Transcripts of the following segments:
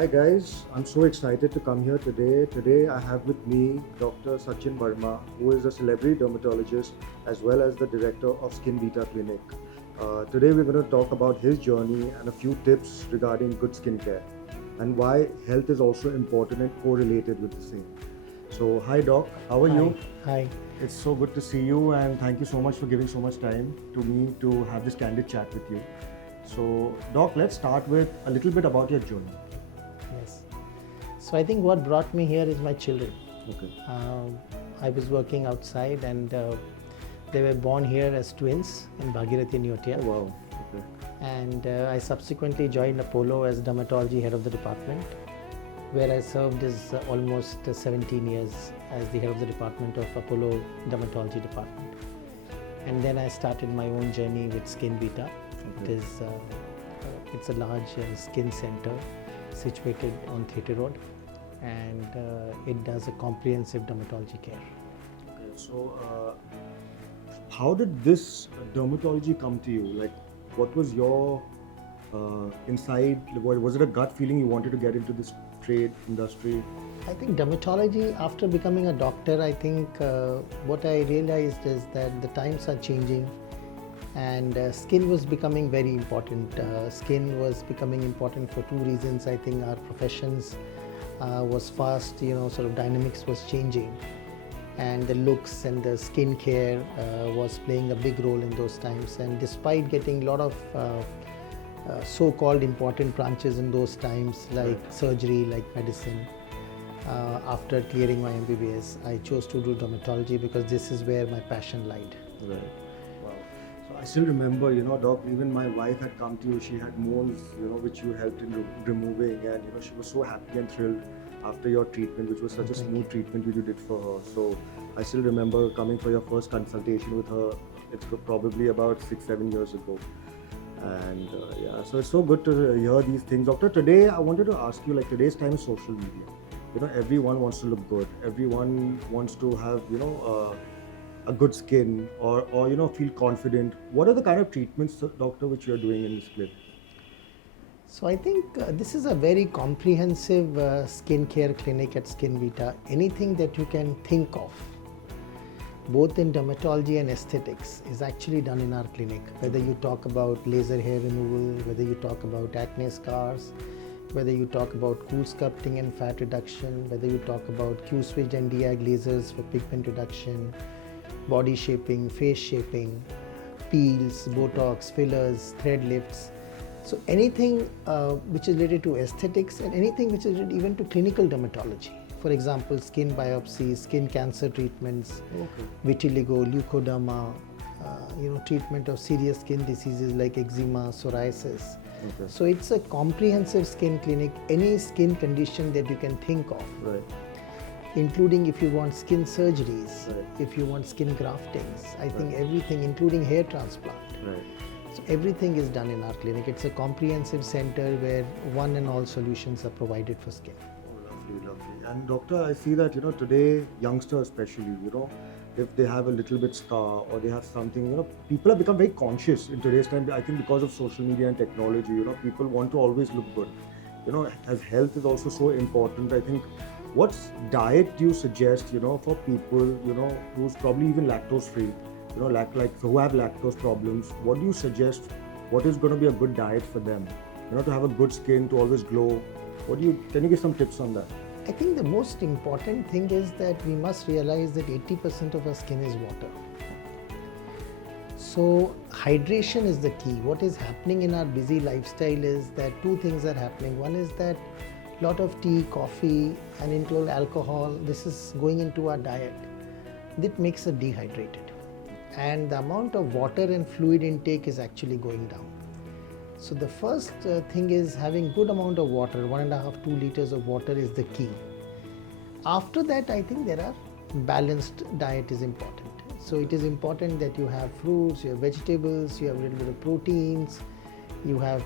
Hi guys, I'm so excited to come here today. Today I have with me Dr. Sachin Varma, who is a celebrity dermatologist as well as the director of Skinvita Clinic. Today we're going to talk about his journey and a few tips regarding good skincare and why health is also important and correlated with the same. So, hi Doc, how are you? Hi. It's so good to see you, and thank you so much for giving so much time to me to have this candid chat with you. So, Doc, let's start with a little bit about your journey. Yes. So I think what brought me here is my children. Okay. I was working outside and they were born here as twins in Bhagirathi, Neotia. Oh, wow. Okay. And I subsequently joined Apollo as dermatology head of the department, where I served as almost 17 years as the head of the department of Apollo dermatology department. And then I started my own journey with Skinvita. Okay. It's a large skin center situated on Theatre Road, and it does a comprehensive dermatology care. Okay. So, how did this dermatology come to you? Like, what was your inside? Was it a gut feeling you wanted to get into this trade industry? I think dermatology, after becoming a doctor, I think what I realized is that the times are changing and skin was becoming very important. Skin was becoming important for two reasons. I think our professions was fast, sort of dynamics was changing, and the looks and the skin care was playing a big role in those times. And despite getting a lot of so-called important branches in those times, like surgery, like medicine, after clearing my MBBS, I chose to do dermatology because this is where my passion lied. Right. Wow. So I still remember, Doc, even my wife had come to you. She had moles, which you helped in removing, and she was so happy and thrilled after your treatment, which was such a smooth treatment which you did for her. So I still remember coming for your first consultation with her. It's probably about 6-7 years ago. And yeah, so it's so good to hear these things. Doctor, today I wanted to ask you, like, today's time is social media. Everyone wants to look good. Everyone wants to have, a good skin or feel confident. What are the kind of treatments, doctor, which you are doing in this clinic? So I think this is a very comprehensive skincare clinic at Skinvita. Anything that you can think of, both in dermatology and aesthetics, is actually done in our clinic. Whether you talk about laser hair removal, whether you talk about acne scars, whether you talk about cool sculpting and fat reduction, whether you talk about Q-switched and DIAG lasers for pigment reduction, body shaping, face shaping, peels, Botox, fillers, thread lifts. So anything which is related to aesthetics and anything which is related even to clinical dermatology. For example, skin biopsies, skin cancer treatments, vitiligo, leukoderma, treatment of serious skin diseases like eczema, psoriasis. Okay. So it's a comprehensive skin clinic. Any skin condition that you can think of, Right. including if you want skin surgeries, Right. if you want skin graftings, I think everything, including hair transplant. Right. So everything is done in our clinic. It's a comprehensive center where one and all solutions are provided for skin. Oh, lovely, lovely. And doctor, I see that today, youngsters especially, if they have a little bit scar or they have something, people have become very conscious in today's time. I think because of social media and technology, people want to always look good. As health is also so important. I think, what diet do you suggest, for people, who's probably even lactose free, who have lactose problems? What do you suggest? What is going to be a good diet for them? To have a good skin, to always glow. Can you give some tips on that? I think the most important thing is that we must realize that 80% of our skin is water. So hydration is the key. What is happening in our busy lifestyle is that two things are happening. One is that a lot of tea, coffee, and include alcohol, this is going into our diet. That makes us dehydrated. And the amount of water and fluid intake is actually going down. So the first thing is having good amount of water, 1.5 to 2 liters of water is the key. After that, I think there are balanced diet is important. So it is important that you have fruits, you have vegetables, you have a little bit of proteins, you have,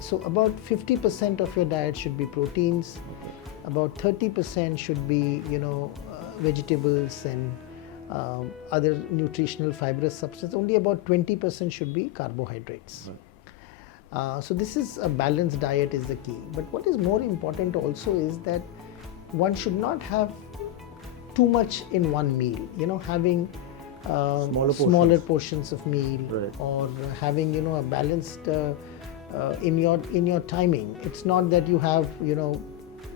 so about 50% of your diet should be proteins, about 30% should be, vegetables and other nutritional fibrous substances, only about 20% should be carbohydrates. So this is a balanced diet is the key. But what is more important also is that one should not have too much in one meal. Having smaller portions of meal, Right. or having a balanced in your timing. It's not that you have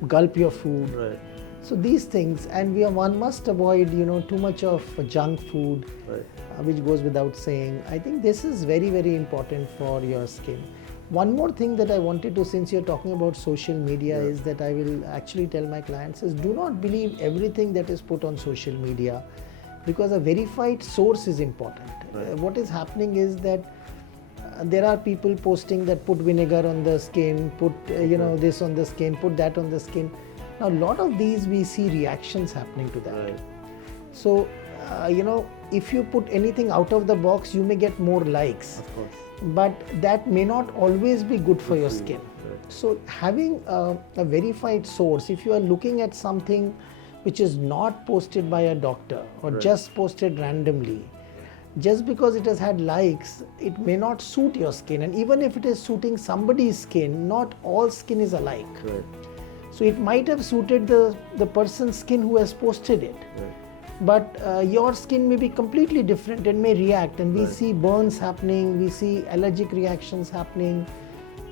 gulp your food. Right. So these things, and one must avoid too much of junk food, Right. which goes without saying. I think this is very, very important for your skin. One more thing that I wanted to, since you're talking about social media, is that I will actually tell my clients is, do not believe everything that is put on social media, because a verified source is important. Right. What is happening is that there are people posting that put vinegar on the skin, put this on the skin, put that on the skin. Now a lot of these we see reactions happening to that. Right. So if you put anything out of the box, you may get more likes, Of course. but that may not always be good for your for you. skin. Right. So having a verified source, if you are looking at something which is not posted by a doctor or Right. just posted randomly, just because it has had likes, it may not suit your skin. And even if it is suiting somebody's skin, not all skin is alike. Right. So it might have suited the person's skin who has posted it, Right. but your skin may be completely different and may react. And we Right. see burns happening, we see allergic reactions happening,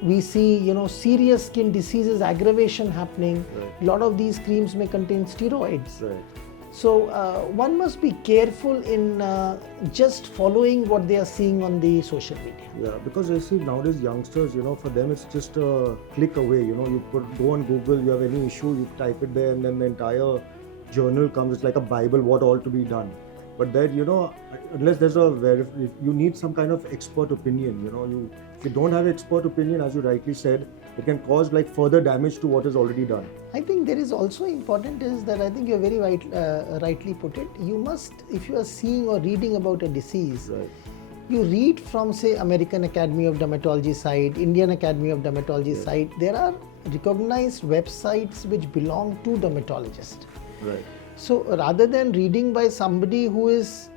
we see serious skin diseases, aggravation happening. Right. A lot of these creams may contain steroids. Right. So one must be careful in just following what they are seeing on the social media. Yeah, because I see nowadays youngsters, for them it's just a click away. You go on Google, you have any issue, you type it there, and then the entire journal comes. It's like a Bible, what all to be done. But then, unless there's you need some kind of expert opinion. If you don't have expert opinion, as you rightly said, it can cause like further damage to what is already done. I think there is also important is that I think you're very rightly put it. You must, if you are seeing or reading about a disease, Right. you read from, say, American Academy of Dermatology site, Indian Academy of Dermatology site. There are recognized websites which belong to dermatologists. Right. So rather than reading by somebody who is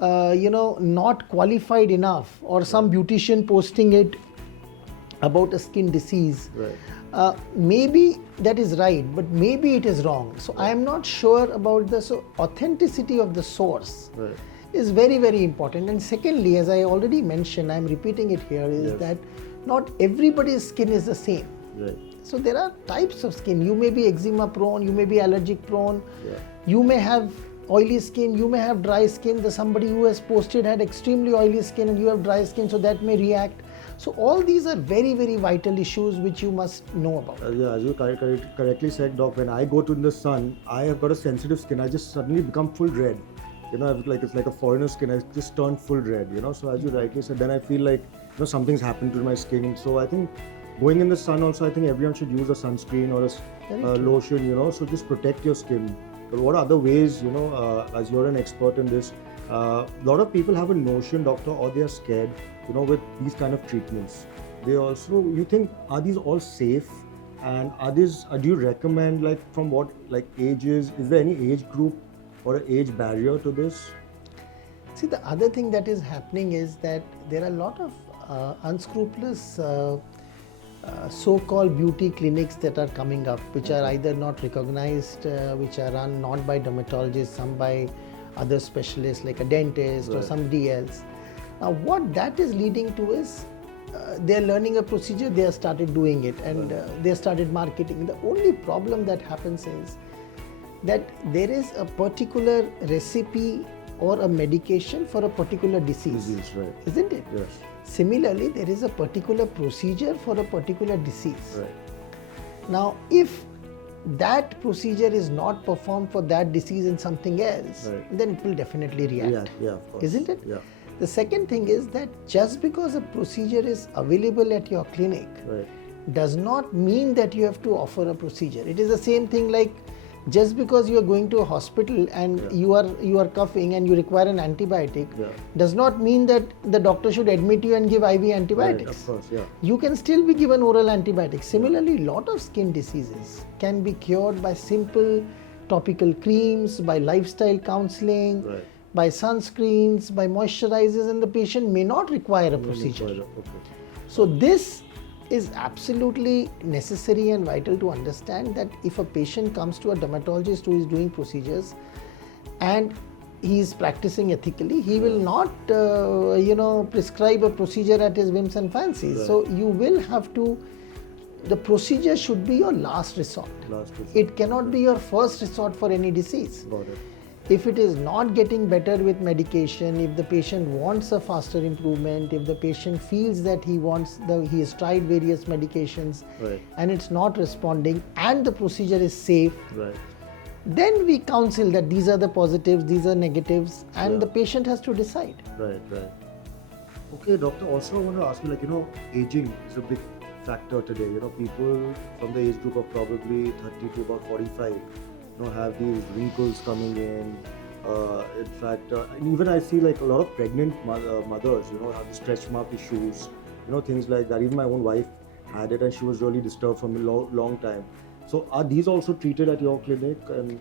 not qualified enough, or some beautician posting it about a skin disease, Right. maybe that is right, but maybe it is wrong. So I am not sure about the authenticity of the source. Right. Is very, very important. And secondly, as I already mentioned, I am repeating it here, is Yes. that not everybody's skin is the same. Right. So there are types of skin. You may be eczema prone, you may be allergic prone, Yeah. you may have oily skin, you may have dry skin. Somebody who has posted had extremely oily skin and you have dry skin, so that may react. So all these are very, very vital issues which you must know about. Yeah, as you correctly said, Doc, when I go to the sun, I have got a sensitive skin. I just suddenly become full red. It's like a foreigner skin. I just turn full red. So as you rightly said, then I feel like something's happened to my skin. So I think going in the sun also, I think everyone should use a sunscreen or a lotion. So just protect your skin. But what other ways? As you're an expert in this, a lot of people have a notion, doctor, or they are scared. With these kind of treatments, they also, you think, are these all safe? And do you recommend, like, from what, like, ages? Is there any age group or an age barrier to this? See, the other thing that is happening is that there are a lot of unscrupulous so-called beauty clinics that are coming up, which are either not recognized, which are run not by dermatologists, some by other specialists like a dentist or Right. somebody else. Now what that is leading to is they are learning a procedure, they have started doing it, and they have started marketing. The only problem that happens is that there is a particular recipe or a medication for a particular disease, Right. isn't it? Yes. Similarly, there is a particular procedure for a particular disease. Right. Now, if that procedure is not performed for that disease in something else, Right. then it will definitely react. Yeah, of course. Isn't it? Yeah. The second thing is that just because a procedure is available at your clinic Right. does not mean that you have to offer a procedure. It is the same thing like just because you are going to a hospital and you are coughing and you require an antibiotic does not mean that the doctor should admit you and give IV antibiotics. Right, of course, yeah. You can still be given oral antibiotics. Similarly, a lot of skin diseases can be cured by simple topical creams, by lifestyle counseling, Right. by sunscreens, by moisturizers, and the patient may not require a procedure. Okay. So this is absolutely necessary and vital to understand that if a patient comes to a dermatologist who is doing procedures and he is practicing ethically, he will not prescribe a procedure at his whims and fancies. Right. So you will have to, the procedure should be your last resort. It cannot be your first resort for any disease. Got it. If it is not getting better with medication, if the patient wants a faster improvement, if the patient feels that he has tried various medications, Right. and it's not responding and the procedure is safe, Right. then we counsel that these are the positives, these are negatives, and Yeah. the patient has to decide. Right, right. Okay, doctor, also I want to ask you, aging is a big factor today. People from the age group of probably 30 to about 45, have these wrinkles coming in. In fact, and even I see like a lot of pregnant mothers, have the stretch mark issues, things like that. Even my own wife had it and she was really disturbed from a long time. So are these also treated at your clinic? And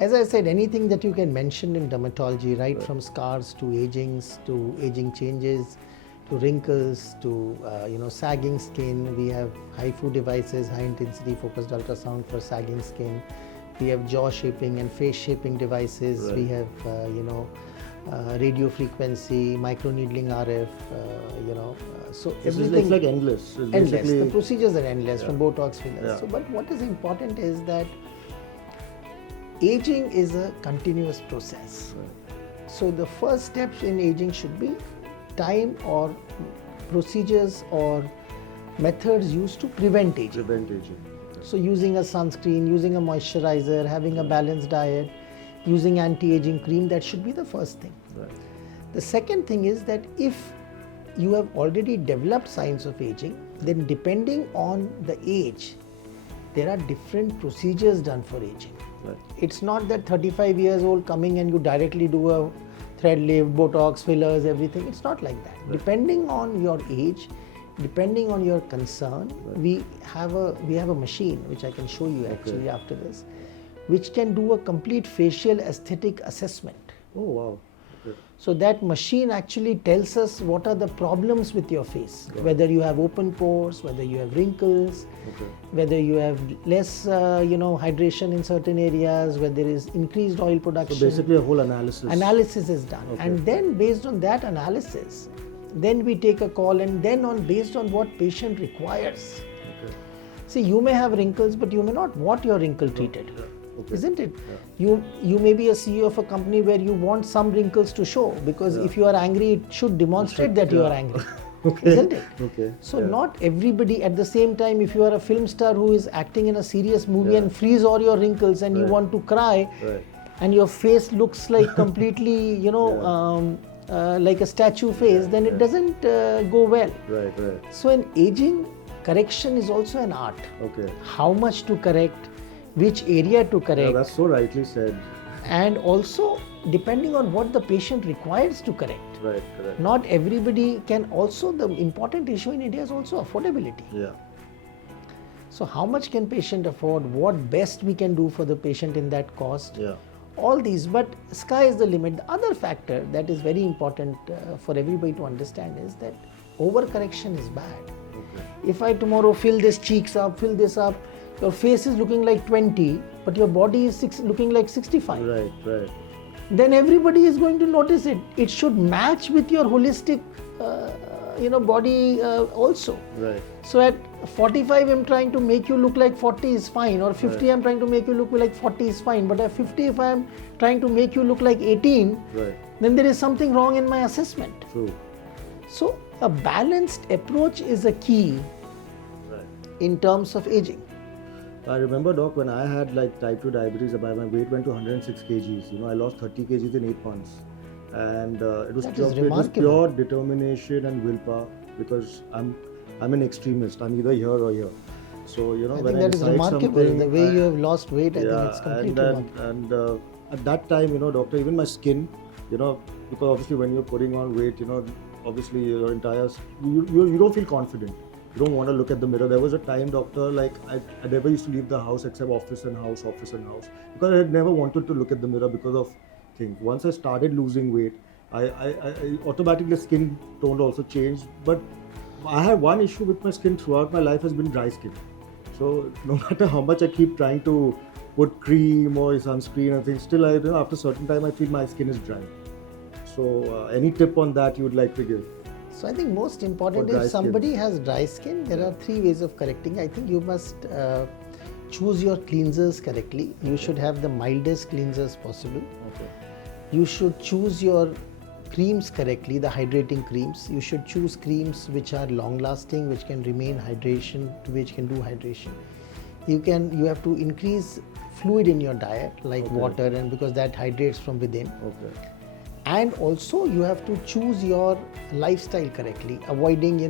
As I said, anything that you can mention in dermatology, right from scars to aging changes, to wrinkles, to sagging skin. We have HIFU devices, high intensity focused ultrasound for sagging skin. We have jaw shaping and face shaping devices. Right. We have radio frequency, microneedling RF. So this everything is like endless. It's endless. basically- The procedures are endless, Yeah. from Botox fillers. Yeah. So, but what is important is that aging is a continuous process. Right. So the first steps in aging should be time or procedures or methods used to prevent aging. Prevent aging. So using a sunscreen, using a moisturizer, having a balanced diet, using anti-aging cream, that should be the first thing. Right. The second thing is that if you have already developed signs of aging, then depending on the age, there are different procedures done for aging. Right. It's not that 35 years old coming and you directly do a thread lift, Botox, fillers, everything. It's not like that. Right. Depending on your age, depending on your concern, Right. we have a machine which I can show you actually after this, which can do a complete facial aesthetic assessment. Oh wow. Okay. So that machine actually tells us what are the problems with your face, Got it. whether you have open pores, whether you have wrinkles, Okay. whether you have less hydration in certain areas, whether there is increased oil production. So basically a whole analysis. Analysis is done, Okay. and then based on that analysis, then we take a call, and then based on what patient requires. Okay. See, you may have wrinkles, but you may not want your wrinkle treated. Yeah. Okay. Isn't it? Yeah. You may be a CEO of a company where you want some wrinkles to show, because if you are angry, it should demonstrate that you are angry. Okay. Isn't it? Okay. So Yeah. not everybody at the same time, if you are a film star who is acting in a serious movie Yeah. and freeze all your wrinkles and you Right. want to cry, Right. and your face looks like completely, like a statue face, then it doesn't go well. Right. Right. So in aging, correction is also an art. Okay. How much to correct, which area to Yeah, correct, that's so rightly said. and also depending on what the patient requires to correct. Right. Correct. Not everybody can. Also, the important issue in India is also affordability. Yeah. So how much can patient afford? What best we can do for the patient in that cost? Yeah. All these, but sky is the limit. The other factor that is very important for everybody to understand is that overcorrection is bad. Okay. If I tomorrow fill this cheeks up, fill this up, your face is looking like 20, but your body is looking like 65. Right. Right. Then everybody is going to notice it. It should match with your holistic, body also. Right. So at 45, I'm trying to make you look like 40 is fine, or 50, Right. I'm trying to make you look like 40 is fine. But at 50, if I'm trying to make you look like 18, Right. then there is something wrong in my assessment. True. So a balanced approach is a key Right. in terms of aging. I remember, doc, when I had like type 2 diabetes, my weight went to 106 kgs. I lost 30 kgs in 8 months. And it was That is pure remarkable. determination and willpower, because I'm an extremist. I'm either here or here. So, I when think that is decide remarkable. something, The way you have lost weight, I think it's completely remarkable. and at that time, doctor, even my skin, because obviously when you're putting on weight, obviously your entire, you don't feel confident. You don't want to look at the mirror. There was a time, doctor, like I never used to leave the house except office and house, because I had never wanted to look at the mirror because of things. Once I started losing weight, I automatically the skin tone also changed. But I have one issue with my skin throughout my life has been dry skin. So no matter how much I keep trying to put cream or sunscreen and things, still after a certain time I feel my skin is dry. So any tip on that you would like to give? So I think most important, dry if skin. somebody has dry skin, there are 3 ways of correcting. I think you must choose your cleansers correctly. You should have the mildest cleansers possible. Okay. You should choose your creams correctly, the hydrating creams. You should choose creams which are long lasting, which can remain hydration, which can do hydration. You have to increase fluid in your diet, like Okay. water, and because that hydrates from within. Okay. And also you have to choose your lifestyle correctly, avoiding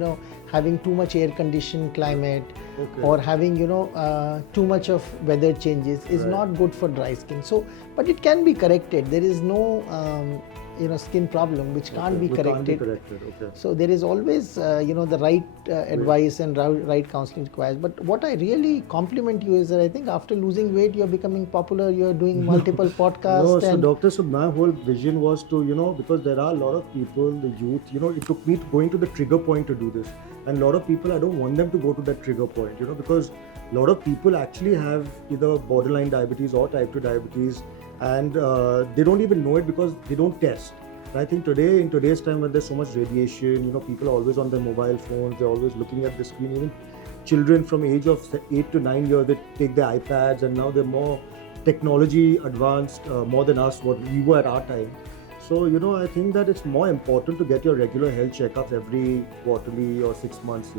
having too much air conditioned climate, Okay. or having too much of weather changes is Right. not good for dry skin. So but it can be corrected. There is no skin problem which can't be Which corrected. Can't be corrected. Okay. So there is always the right advice and right counseling required. But what I really compliment you is that I think after losing weight you're becoming popular, you're doing multiple podcasts. No, so and doctor, so my whole vision was to, because there are a lot of people, the youth, it took me going to the trigger point to do this. And a lot of people, I don't want them to go to that trigger point, because a lot of people actually have either borderline diabetes or type 2 diabetes, and they don't even know it because they don't test. And I think in today's time when there's so much radiation, people are always on their mobile phones, they're always looking at the screen. Even children from age of 8 to 9 years, they take their iPads, and now they're more technology advanced, more than us, what we were at our time. So, I think that it's more important to get your regular health checkups every quarterly or 6 months,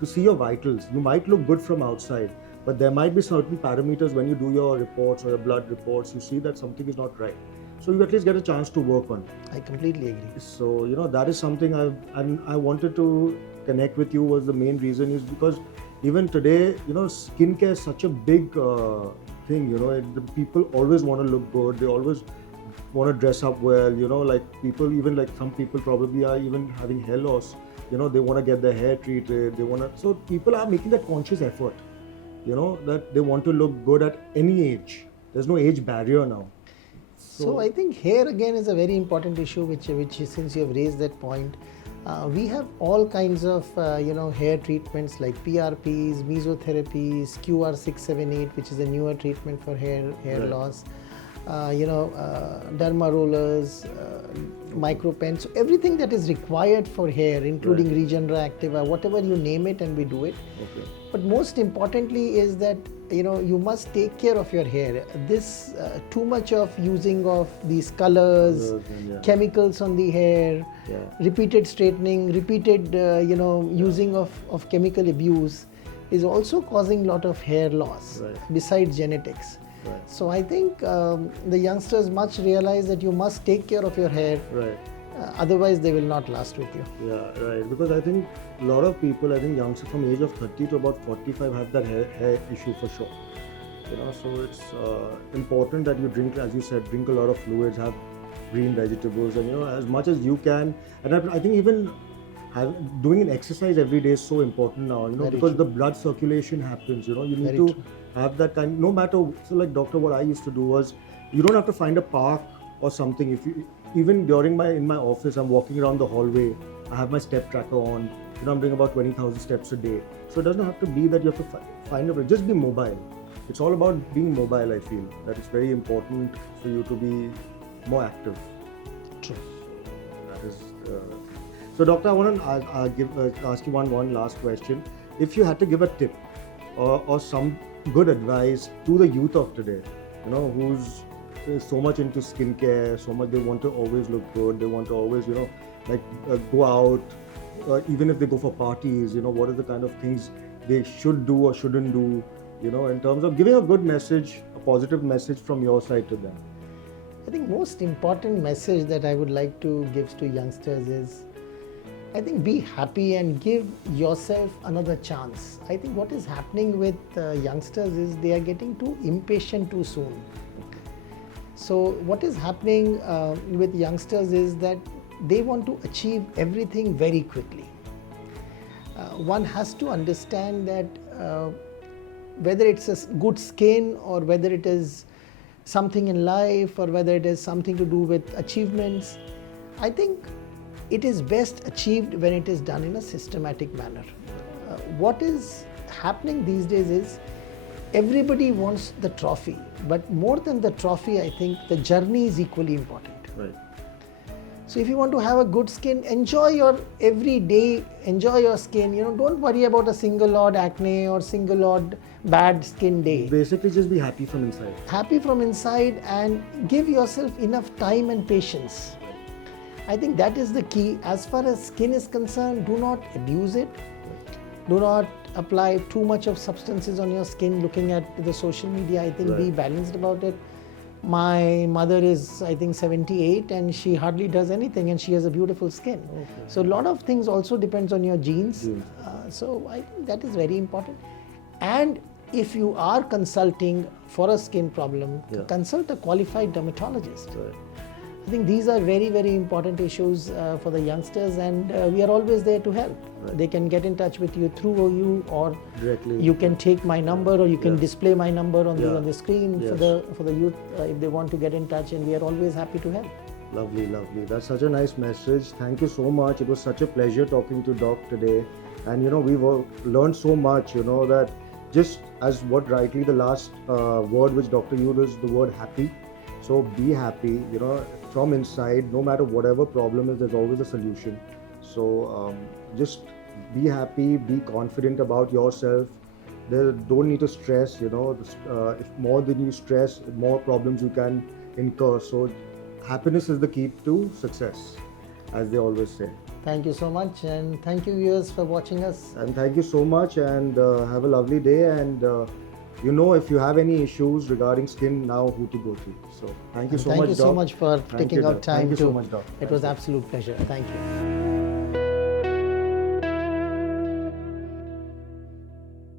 to see your vitals. You might look good from outside, but there might be certain parameters when you do your reports or your blood reports, you see that something is not right. So you at least get a chance to work on it. I completely agree. So, that is something I wanted to connect with you. Was the main reason is because even today, skincare is such a big thing, the people always want to look good. They always want to dress up well, like people, even like some people probably are even having hair loss, they want to get their hair treated, so people are making that conscious effort, that they want to look good at any age. There's no age barrier now. So I think hair again is a very important issue, which since you have raised that point, we have all kinds of hair treatments like PRPs, mesotherapies, QR678, which is a newer treatment for hair Right. loss, derma rollers, micro pens, so everything that is required for hair, including Right. Regenera Activa, whatever you name it, and we do it. Okay. But most importantly is that you must take care of your hair. This too much of using of these colors, Yeah. chemicals on the hair, Yeah. repeated straightening, repeated using of chemical abuse is also causing a lot of hair loss. Right. Besides genetics. Right. So I think the youngsters must realize that you must take care of your hair. Right. Otherwise they will not last with you. Yeah, right. Because I think a lot of people, I think youngsters from age of 30 to about 45 have that hair issue for sure. So it's important that you drink, as you said, drink a lot of fluids, have green vegetables, and as much as you can. And I think even doing an exercise every day is so important now, Very because true. the blood circulation happens, you need Very to true. have that kind, no matter, so like doctor, what I used to do was, you don't have to find a park or something. If you, even during in my office, I'm walking around the hallway, I have my step tracker on, I'm doing about 20,000 steps a day. So it doesn't have to be that you have to find a, just be mobile. It's all about being mobile. I feel that it's very important for you to be more active. True. That is. So, doctor, I want to ask you one last question. If you had to give a tip or some good advice to the youth of today, who's so much into skincare, so much they want to always look good, they want to always, go out, even if they go for parties, what are the kind of things they should do or shouldn't do, in terms of giving a good message, a positive message from your side to them. I think most important message that I would like to give to youngsters is, I think be happy and give yourself another chance. I think what is happening with youngsters is they are getting too impatient too soon. So what is happening with youngsters is that they want to achieve everything very quickly. One has to understand that whether it's a good skin or whether it is something in life or whether it is something to do with achievements, I think it is best achieved when it is done in a systematic manner. What is happening these days is everybody wants the trophy, but more than the trophy, I think the journey is equally important. Right. So if you want to have a good skin, enjoy your every day, enjoy your skin. Don't worry about a single odd acne or single odd bad skin day. Basically, just be happy from inside. Happy from inside and give yourself enough time and patience. I think that is the key. As far as skin is concerned, do not abuse it. Do not apply too much of substances on your skin. Looking at the social media, I think be balanced about it. My mother is, I think, 78 and she hardly does anything and she has a beautiful skin. Okay. So a lot of things also depends on your genes. So I think that is very important. And if you are consulting for a skin problem, consult a qualified dermatologist. Right. I think these are very, very important issues for the youngsters, and we are always there to help. They can get in touch with you through you, or Directly. you can take my number, or you can display my number on the screen Yes. for the youth if they want to get in touch, and we are always happy to help. Lovely, lovely. That's such a nice message. Thank you so much. It was such a pleasure talking to Doc today. And we've learned so much, that just as what rightly the last word which Doctor used is the word happy. So be happy, from inside, no matter whatever problem is, there's always a solution. So just be happy, be confident about yourself. Don't need to stress, if more than you stress, more problems you can incur. So happiness is the key to success, as they always say. Thank you so much, and thank you viewers for watching us. And thank you so much, and have a lovely day. And if you have any issues regarding skin, now who to go to. So thank you so much, Doc. Thank you so much for taking out time. Thank you so much, Doc. It was absolute pleasure. Thank you.